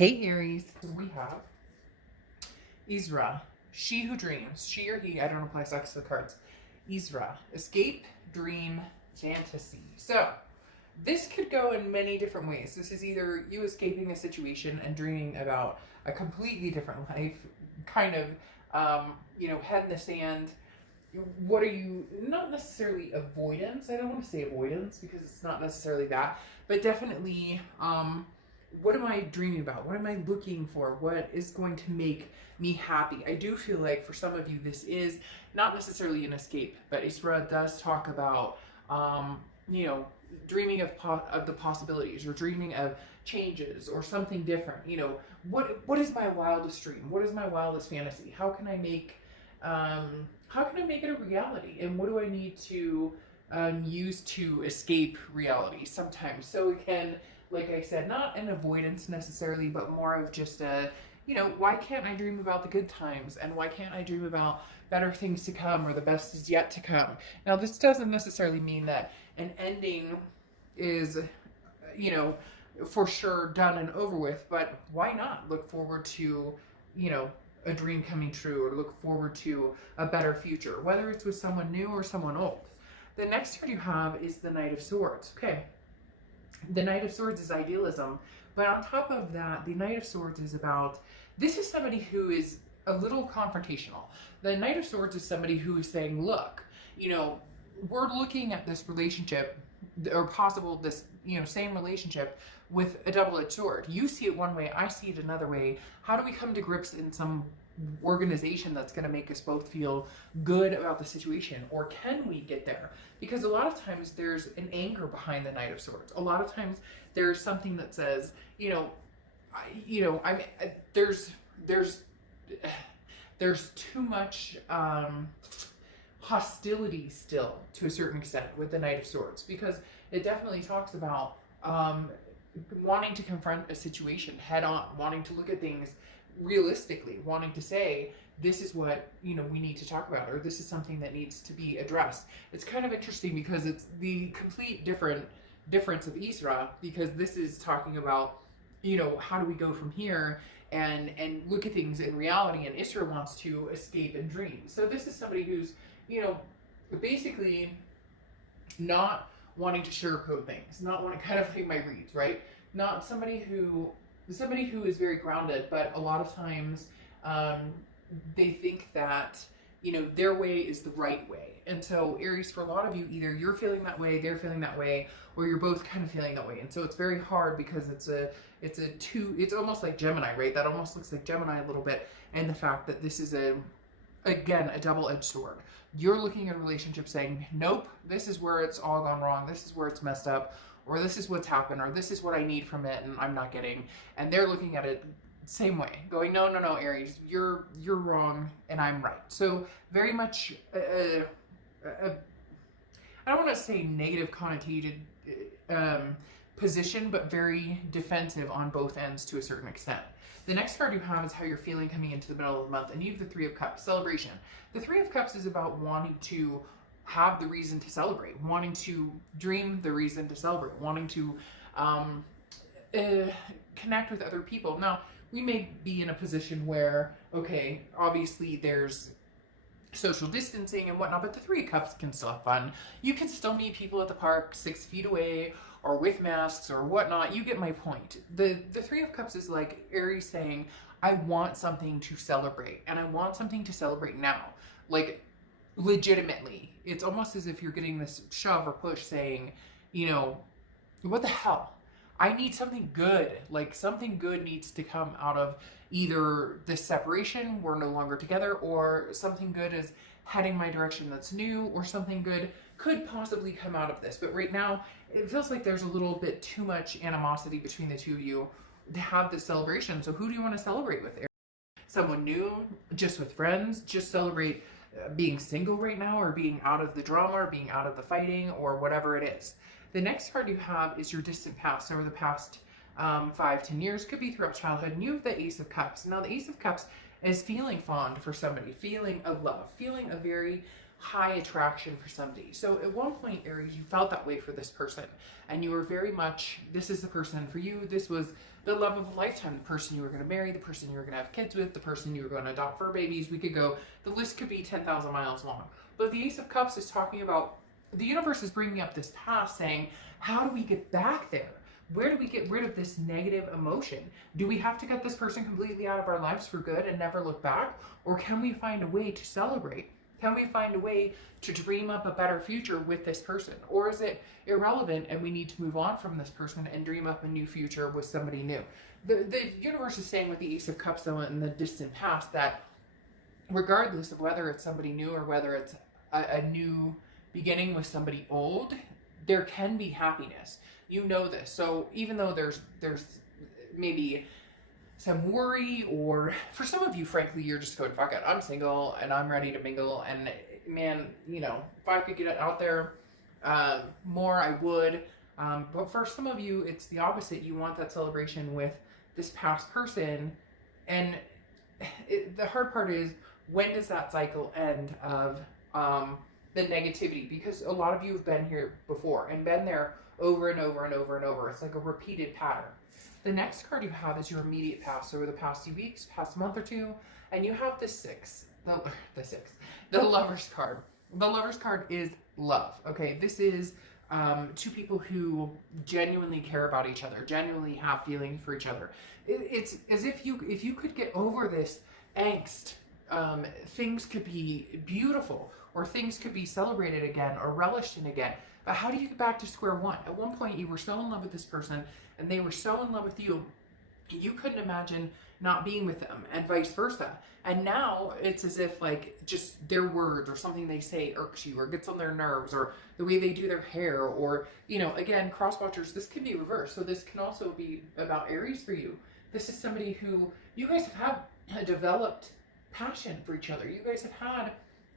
Hey Aries, we have Isra, she who dreams, she or he, I don't apply sex to the cards. Isra, escape, dream, fantasy. So this could go in many different ways. This is either you escaping a situation and dreaming about a completely different life, kind of, head in the sand. What are you, not necessarily avoidance, I don't want to say avoidance because it's not necessarily that, but definitely, what am I dreaming about? What am I looking for? What is going to make me happy? I do feel like for some of you, this is not necessarily an escape, but Isra does talk about, dreaming of the possibilities or dreaming of changes or something different. What is my wildest dream? What is my wildest fantasy? How can I make it a reality? And what do I need to use to escape reality sometimes? So again, like I said, not an avoidance necessarily, but more of just why can't I dream about the good times? And why can't I dream about better things to come or the best is yet to come? Now, this doesn't necessarily mean that an ending is, for sure done and over with, but why not look forward to, a dream coming true or look forward to a better future, whether it's with someone new or someone old. The next card you have is the Knight of Swords. Okay. The Knight of Swords is idealism, but on top of that, the Knight of Swords is about, this is somebody who is a little confrontational. The Knight of Swords is somebody who is saying, look, we're looking at this relationship or possible this, same relationship with a double-edged sword. You see it one way, I see it another way. How do we come to grips in some organization that's going to make us both feel good about the situation? Or can we get there? Because a lot of times there's an anger behind the Knight of Swords. A lot of times there's something that says, there's too much hostility still to a certain extent with the Knight of Swords, because it definitely talks about wanting to confront a situation head on, wanting to look at things realistically, wanting to say, this is what, we need to talk about, or this is something that needs to be addressed. It's kind of interesting because it's the complete difference of Isra, because this is talking about, how do we go from here and look at things in reality, and Isra wants to escape and dream. So this is somebody who's, basically not wanting to sugarcoat things, not wanting, kind of like my reads, right? Not somebody who is very grounded, but a lot of times they think that, their way is the right way. And so Aries, for a lot of you, either you're feeling that way, they're feeling that way, or you're both kind of feeling that way. And so it's very hard because it's almost like Gemini, right? That almost looks like Gemini a little bit. And the fact that this is again, a double-edged sword. You're looking at a relationship saying, nope, this is where it's all gone wrong. This is where it's messed up, or this is what's happened, or this is what I need from it and I'm not getting. And they're looking at it same way, going, no, Aries, you're wrong and I'm right. So very much, I don't want to say negative connotated position, but very defensive on both ends to a certain extent. The next card you have is how you're feeling coming into the middle of the month, and you have the Three of Cups, celebration. The Three of Cups is about wanting to have the reason to celebrate, wanting to dream the reason to celebrate, wanting to connect with other people. Now, we may be in a position where, okay, obviously there's social distancing and whatnot, but the Three of Cups can still have fun. You can still meet people at the park 6 feet away or with masks or whatnot. You get my point. The Three of Cups is like Aries saying, I want something to celebrate, and I want something to celebrate now. Like, legitimately. It's almost as if you're getting this shove or push saying, what the hell? I need something good. Like, something good needs to come out of either this separation, we're no longer together, or something good is heading my direction that's new, or something good could possibly come out of this. But right now, it feels like there's a little bit too much animosity between the two of you to have this celebration. So who do you want to celebrate with? Someone new? Just with friends? Just celebrate being single right now, or being out of the drama, or being out of the fighting, or whatever it is. The next card you have is your distant past, over the past 5-10 years, could be throughout childhood, and you have the Ace of Cups. Now, the Ace of Cups is feeling fond for somebody, feeling a love, feeling a very high attraction for somebody. So at one point, Aries, you felt that way for this person, and you were very much, this is the person for you. This was the love of a lifetime, the person you were going to marry, the person you were going to have kids with, the person you were going to adopt fur babies. We could go, the list could be 10,000 miles long. But the Ace of Cups is talking about, the universe is bringing up this past, saying, how do we get back there? Where do we get rid of this negative emotion? Do we have to get this person completely out of our lives for good and never look back? Or can we find a way to celebrate? Can we find a way to dream up a better future with this person? Or is it irrelevant and we need to move on from this person and dream up a new future with somebody new? The universe is saying with the Ace of Cups, though, in the distant past, that regardless of whether it's somebody new or whether it's a new beginning with somebody old, there can be happiness. You know this. So even though there's maybe some worry, or for some of you, frankly, you're just going, fuck it, I'm single and I'm ready to mingle, and man, you know, if I could get it out there more, I would. But for some of you, it's the opposite. You want that celebration with this past person, and the hard part is, when does that cycle end of the negativity? Because a lot of you have been here before and been there over and over and over and over. It's like a repeated pattern. The next card you have is your immediate past, over the past few weeks, past month or two, and you have the Lover's card. The Lover's card is love. Okay, this is two people who genuinely care about each other, genuinely have feelings for each other. It's as if you could get over this angst, things could be beautiful, or things could be celebrated again or relished in again. But how do you get back to square one? At one point, you were so in love with this person and they were so in love with you, you couldn't imagine not being with them, and vice versa. And now it's as if, like, just their words or something they say irks you or gets on their nerves, or the way they do their hair, or, you know, again, cross watchers, this can be reversed. So this can also be about Aries for you. This is somebody who you guys have had a developed passion for each other. You guys have had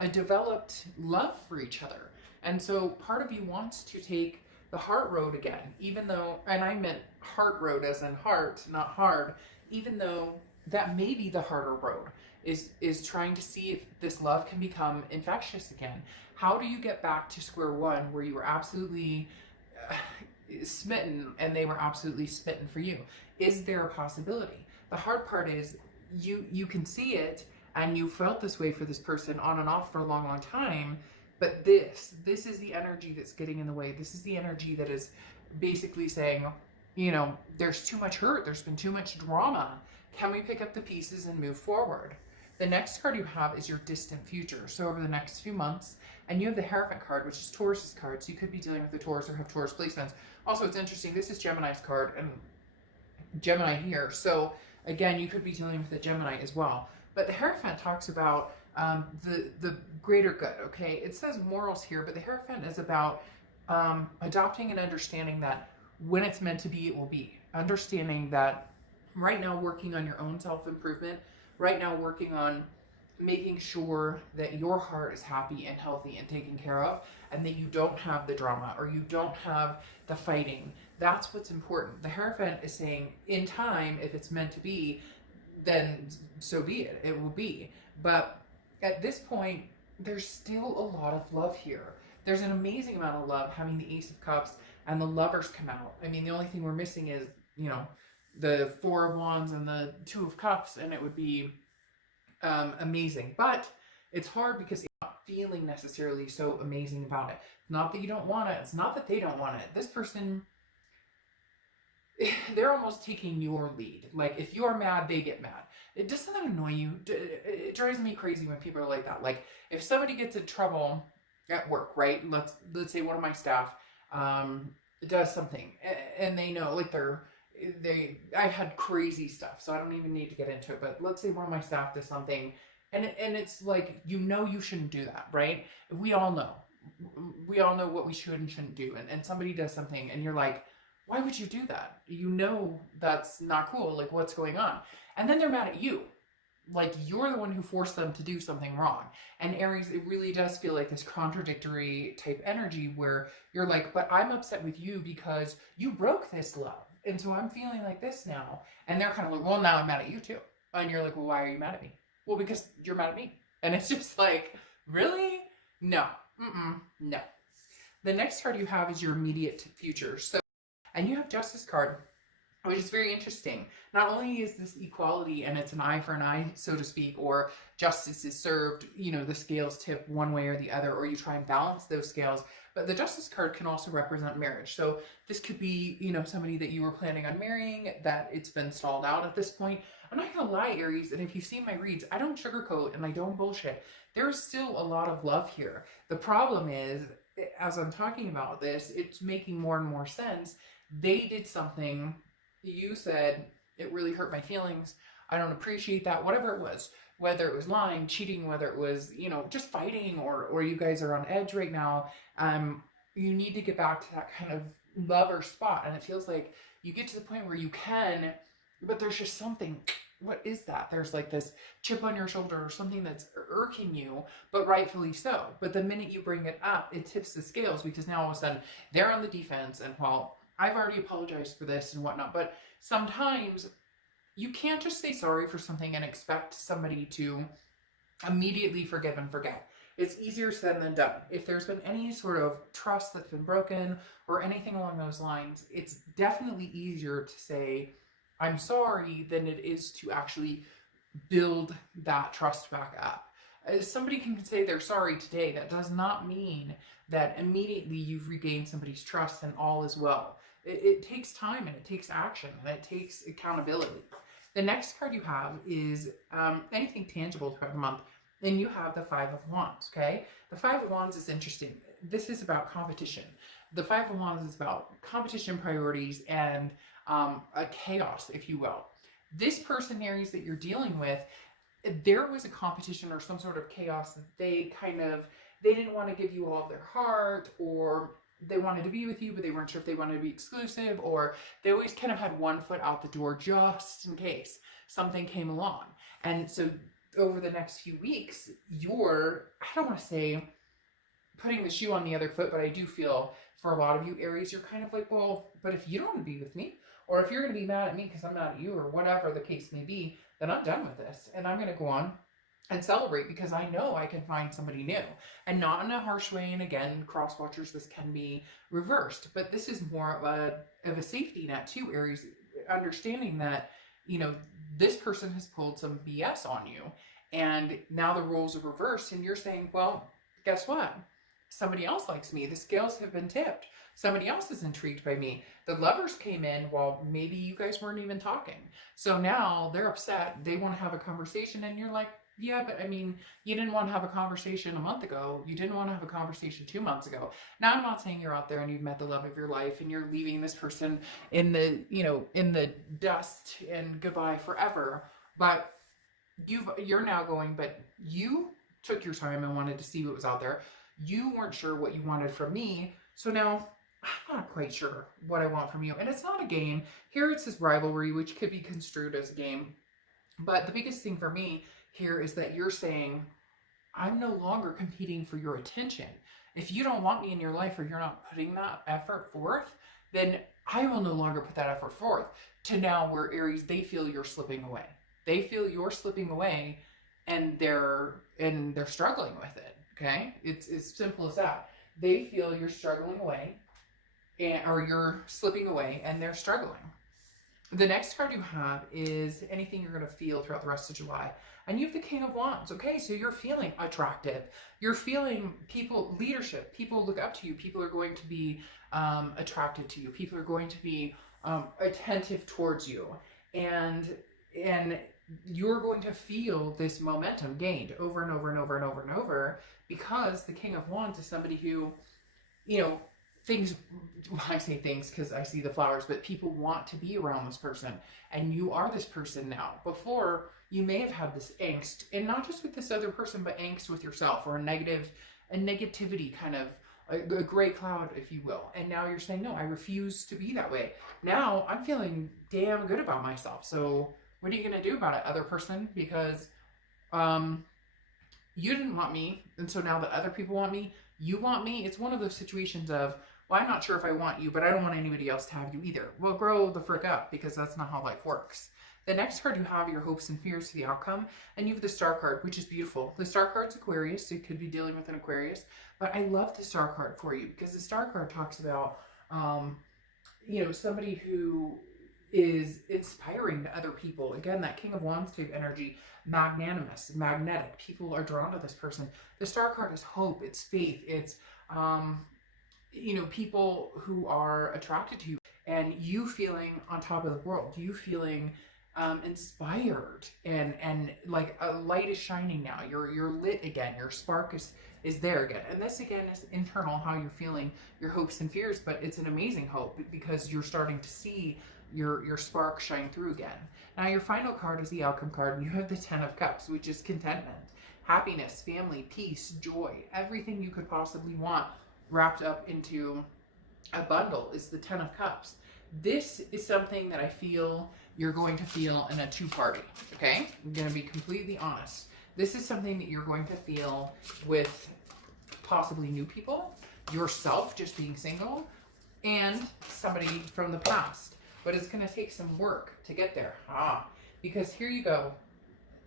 a developed love for each other. And so part of you wants to take the heart road again, even though, and I meant heart road as in heart, not hard, even though that may be the harder road, is trying to see if this love can become infectious again. How do you get back to square one where you were absolutely smitten and they were absolutely smitten for you? Is there a possibility? The hard part is you can see it, and you felt this way for this person on and off for a long, long time. But this is the energy that's getting in the way. This is the energy that is basically saying, you know, there's too much hurt. There's been too much drama. Can we pick up the pieces and move forward? The next card you have is your distant future. So over the next few months, and you have the Hierophant card, which is Taurus's card. So you could be dealing with the Taurus or have Taurus placements. Also, it's interesting. This is Gemini's card, and Gemini here. So again, you could be dealing with the Gemini as well. But the Hierophant talks about the greater good, okay? It says morals here, but the Hierophant is about adopting and understanding that when it's meant to be, it will be. Understanding that right now, working on your own self-improvement, right now working on making sure that your heart is happy and healthy and taken care of, and that you don't have the drama or you don't have the fighting. That's what's important. The Hierophant is saying, in time, if it's meant to be, then so be it. It will be. But at this point, there's still a lot of love here. There's an amazing amount of love having the Ace of Cups and the Lovers come out. I mean, the only thing we're missing is, you know, the Four of Wands and the Two of Cups, and it would be amazing. But it's hard because you're not feeling necessarily so amazing about it. It's not that you don't want it. It's not that they don't want it. This person, they're almost taking your lead. Like, if you're mad, they get mad. It doesn't that annoy you? It drives me crazy when people are like that. Like, if somebody gets in trouble at work, right? Let's say one of my staff does something, and they know, like, I've had crazy stuff, so I don't even need to get into it. But let's say one of my staff does something, and it's like, you know, you shouldn't do that, right? We all know what we should and shouldn't do. And somebody does something, and you're like, why would you do that? You know that's not cool. Like, what's going on? And then they're mad at you. Like, you're the one who forced them to do something wrong. And Aries, it really does feel like this contradictory type energy where you're like, but I'm upset with you because you broke this love. And so I'm feeling like this now. And they're kind of like, well, now I'm mad at you too. And you're like, well, why are you mad at me? Well, because you're mad at me. And it's just like, really? No. No. The next card you have is your immediate future. So, and you have Justice card, which is very interesting. Not only is this equality and it's an eye for an eye, so to speak, or justice is served, you know, the scales tip one way or the other, or you try and balance those scales, but the Justice card can also represent marriage. So this could be, you know, somebody that you were planning on marrying, that it's been stalled out at this point. I'm not gonna lie, Aries, and if you've seen my reads, I don't sugarcoat and I don't bullshit. There's still a lot of love here. The problem is, as I'm talking about this, it's making more and more sense. They did something, you said, it really hurt my feelings, I don't appreciate that, whatever it was, whether it was lying, cheating, whether it was, you know, just fighting, or you guys are on edge right now. You need to get back to that kind of lover spot. And it feels like you get to the point where you can, but there's just something. What is that? There's like this chip on your shoulder or something that's irking you, but rightfully so. But the minute you bring it up, it tips the scales, because now all of a sudden they're on the defense. And while I've already apologized for this and whatnot, but sometimes you can't just say sorry for something and expect somebody to immediately forgive and forget. It's easier said than done. If there's been any sort of trust that's been broken or anything along those lines, it's definitely easier to say, I'm sorry, than it is to actually build that trust back up. Somebody can say they're sorry today. That does not mean that immediately you've regained somebody's trust and all is well. It takes time, and it takes action, and it takes accountability. The next card you have is anything tangible throughout the month. Then you have the Five of Wands, okay? The Five of Wands is interesting. This is about competition. The Five of Wands is about competition, priorities, and a chaos, if you will. This person, Aries, that you're dealing with, there was a competition or some sort of chaos that they didn't want to give you all of their heart, or they wanted to be with you, but they weren't sure if they wanted to be exclusive, or they always kind of had one foot out the door just in case something came along. And so over the next few weeks, I don't want to say putting the shoe on the other foot, but I do feel for a lot of you, Aries, you're kind of like, well, but if you don't want to be with me, or if you're going to be mad at me because I'm mad at you, or whatever the case may be, then I'm done with this. And I'm going to go on and celebrate, because I know I can find somebody new, and not in a harsh way. And again, cross watchers, this can be reversed, but this is more of a safety net too, Aries, understanding that, you know, this person has pulled some BS on you, and now the roles are reversed, and you're saying, well, guess what? Somebody else likes me. The scales have been tipped. Somebody else is intrigued by me. The lovers came in while maybe you guys weren't even talking. So now they're upset. They want to have a conversation, and you're like, yeah, but I mean, you didn't want to have a conversation a month ago. You didn't want to have a conversation 2 months ago. Now, I'm not saying you're out there and you've met the love of your life and you're leaving this person in the dust and goodbye forever. But you're now going, but you took your time and wanted to see what was out there. You weren't sure what you wanted from me. So now I'm not quite sure what I want from you. And it's not a game. Here it's this rivalry, which could be construed as a game. But the biggest thing for me here is that you're saying, I'm no longer competing for your attention. If you don't want me in your life, or you're not putting that effort forth, then I will no longer put that effort forth. To now where, Aries, they feel you're slipping away. They feel you're slipping away, and they're struggling with it. Okay? It's as simple as that. They feel you're struggling away, or you're slipping away, and they're struggling. The next card you have is anything you're going to feel throughout the rest of July. And you have the King of Wands. Okay, so you're feeling attractive. You're feeling leadership. People look up to you. People are going to be attracted to you. People are going to be attentive towards you. And you're going to feel this momentum gained over and over and over and over and over, because the King of Wands is somebody who, you know, I say things because I see the flowers, but people want to be around this person, and you are this person now. Before, you may have had this angst, and not just with this other person, but angst with yourself, or a negativity, kind of a gray cloud, if you will. And now you're saying, no, I refuse to be that way. Now I'm feeling damn good about myself. So what are you going to do about it, other person? Because you didn't want me, and so now that other people want me, you want me. It's one of those situations of, well, I'm not sure if I want you, but I don't want anybody else to have you either. Well, grow the frick up, because that's not how life works. The next card you have your hopes and fears for the outcome, and you have the Star card, which is beautiful. The Star card's Aquarius, so you could be dealing with an Aquarius, but I love the Star card for you because the Star card talks about, you know, somebody who is inspiring to other people. Again, that King of Wands type energy, magnanimous, magnetic. People are drawn to this person. The Star card is hope, it's faith, it's, you know, people who are attracted to you and you feeling on top of the world, you feeling inspired and like a light is shining now. You're lit again. Your spark is there again. And this again is internal, how you're feeling, your hopes and fears, but it's an amazing hope because you're starting to see your spark shine through again. Now your final card is the outcome card, and you have the 10 of Cups, which is contentment, happiness, family, peace, joy, everything you could possibly want wrapped up into a bundle is the 10 of Cups. This is something that I feel you're going to feel in a two-party, okay? I'm going to be completely honest. This is something that you're going to feel with possibly new people, yourself just being single, and somebody from the past. But it's going to take some work to get there. Because here you go.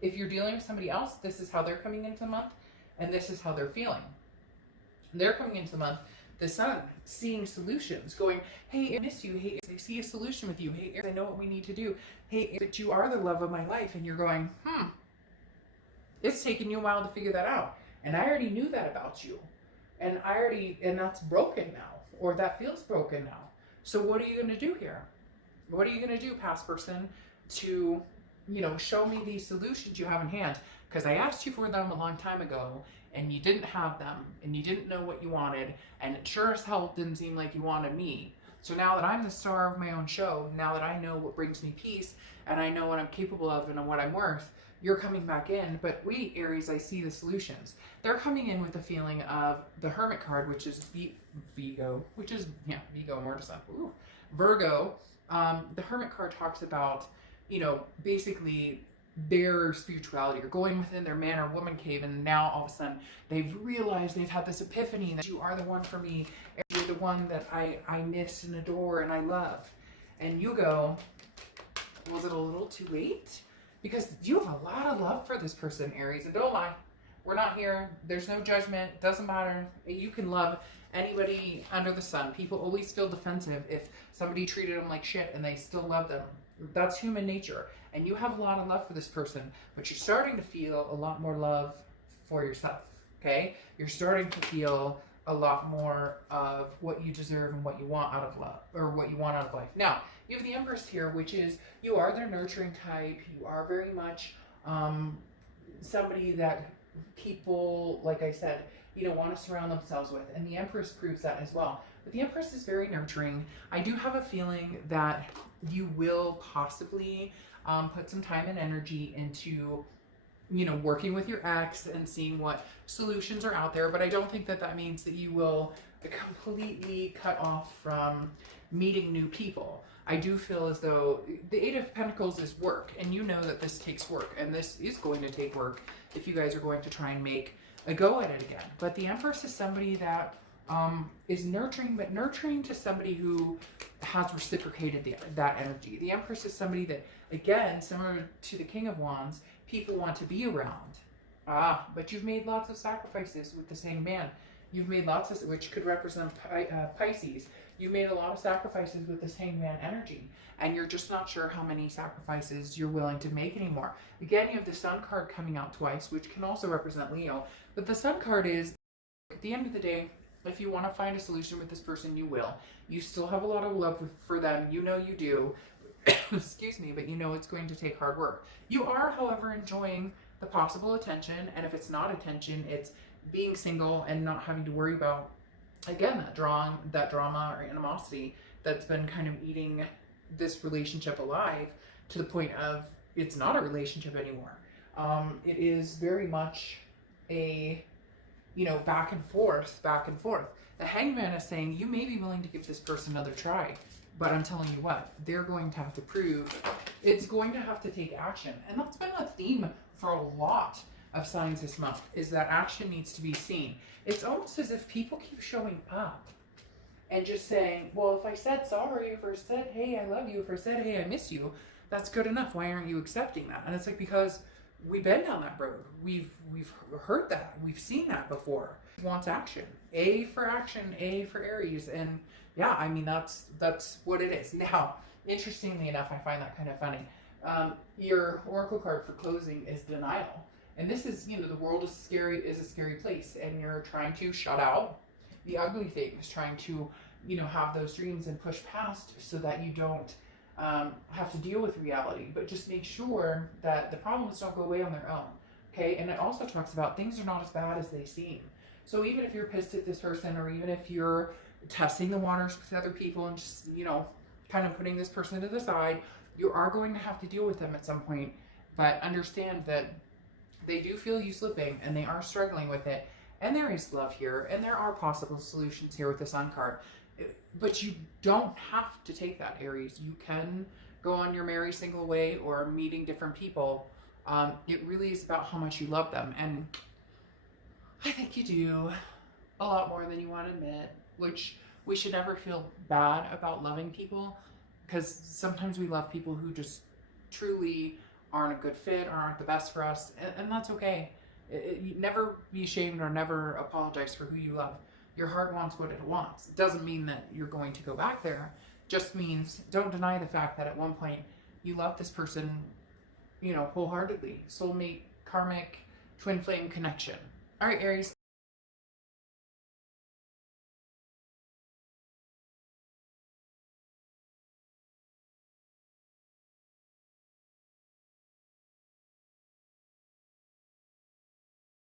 If you're dealing with somebody else, this is how they're coming into the month, and this is how they're feeling. They're coming into the month, the Sun, seeing solutions, going, hey, I miss you. Hey, I see a solution with you. Hey, I know what we need to do. Hey, but you are the love of my life. And you're going, it's taken you a while to figure that out. And I already knew that about you. And that's broken now, or that feels broken now. So what are you going to do here? What are you going to do, past person, to, you know, show me these solutions you have in hand? Because I asked you for them a long time ago, and you didn't have them, and you didn't know what you wanted, and it sure as hell didn't seem like you wanted me. So now that I'm the star of my own show, now that I know what brings me peace, and I know what I'm capable of and what I'm worth, you're coming back in. But wait, Aries, I see the solutions. They're coming in with the feeling of the Hermit card, which is Vigo, which is, Vigo, Mortisa, Virgo. The Hermit card talks about, you know, basically their spirituality, or going within their man or woman cave, and now all of a sudden they've realized, they've had this epiphany that you are the one for me, and you're the one that I miss and adore and I love. And you go, was it a little too late? Because you have a lot of love for this person, Aries, and don't lie, we're not here, there's no judgment, doesn't matter. You can love anybody under the sun. People always feel defensive if somebody treated them like shit and they still love them. That's human nature. And you have a lot of love for this person, but you're starting to feel a lot more love for yourself, okay? You're starting to feel a lot more of what you deserve and what you want out of love, or what you want out of life. Now, you have the Empress here, which is, you are their nurturing type. You are very much somebody that people, like I said, you know, want to surround themselves with. And the Empress proves that as well. But the Empress is very nurturing. I do have a feeling that you will possibly put some time and energy into, you know, working with your ex and seeing what solutions are out there. But I don't think that that means that you will completely cut off from meeting new people. I do feel as though the Eight of Pentacles is work, and you know that this takes work, and this is going to take work if you guys are going to try and make a go at it again. But the Empress is somebody that is nurturing, but nurturing to somebody who has reciprocated that energy. The Empress is somebody that, again, similar to the King of Wands, people want to be around. But you've made lots of sacrifices with the same man. You've made lots of, which could represent Pisces. You've made a lot of sacrifices with this Hangman energy, and you're just not sure how many sacrifices you're willing to make anymore. Again, you have the Sun card coming out twice, which can also represent Leo. But the Sun card is, at the end of the day, if you want to find a solution with this person, you will. You still have a lot of love for them. You know you do. Excuse me, but you know it's going to take hard work. You are, however, enjoying the possible attention, and if it's not attention, it's being single and not having to worry about, again, that drama or animosity that's been kind of eating this relationship alive to the point of it's not a relationship anymore. It is very much a, you know, back and forth, back and forth. The Hangman is saying you may be willing to give this person another try, but I'm telling you what, they're going to have to prove, it's going to have to take action. And that's been a theme for a lot of signs this month, is that action needs to be seen. It's almost as if people keep showing up and just saying, well, if I said sorry, if I said, hey, I love you, if I said, hey, I miss you, that's good enough. Why aren't you accepting that? And it's like, because we've been down that road. We've heard that. We've seen that before. He wants action. A for action, A for Aries. And yeah, I mean, that's what it is. Now, interestingly enough, I find that kind of funny. Your oracle card for closing is denial. And this is, the world is a scary place, and you're trying to shut out the ugly things, trying to, have those dreams and push past so that you don't have to deal with reality. But just make sure that the problems don't go away on their own. Okay. And it also talks about things are not as bad as they seem. So even if you're pissed at this person, or even if you're testing the waters with other people and just, kind of putting this person to the side, you are going to have to deal with them at some point. But understand that they do feel you slipping, and they are struggling with it. And there is love here, and there are possible solutions here with the Sun card. But you don't have to take that, Aries. You can go on your merry single way, or meeting different people. It really is about how much you love them. And I think you do a lot more than you want to admit, which we should never feel bad about loving people, because sometimes we love people who just truly aren't a good fit or aren't the best for us, and that's okay. You never be ashamed or never apologize for who you love. Your heart wants what it wants. It doesn't mean that you're going to go back there. It just means don't deny the fact that at one point you love this person, wholeheartedly. Soulmate, karmic, twin flame connection. All right, Aries,